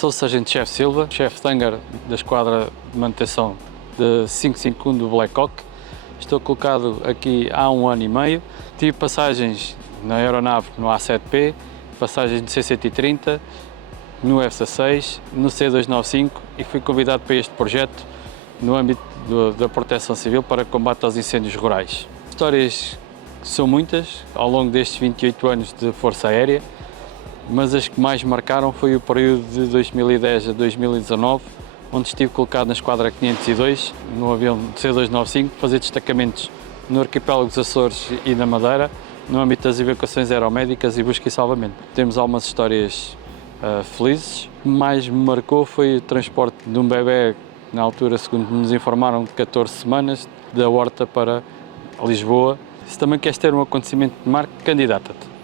Sou o Sargento-Chefe Silva, chefe de hangar da Esquadra de Manutenção de 551 do Black Hawk. Estou colocado aqui há 1 ano e meio. Tive passagens na aeronave no A7P, passagens no C-130, no F-16, no C-295 e fui convidado para este projeto no âmbito da Proteção Civil para combate aos incêndios rurais. Histórias são muitas ao longo destes 28 anos de Força Aérea, mas as que mais marcaram foi o período de 2010 a 2019, onde estive colocado na Esquadra 502, no avião C-295, fazer destacamentos no arquipélago dos Açores e na Madeira, no âmbito das evacuações aeromédicas e busca e salvamento. Temos algumas histórias felizes. O que mais me marcou foi o transporte de um bebê, na altura, segundo nos informaram, de 14 semanas, da Horta para Lisboa. Se também queres ter um acontecimento de marca, candidata-te.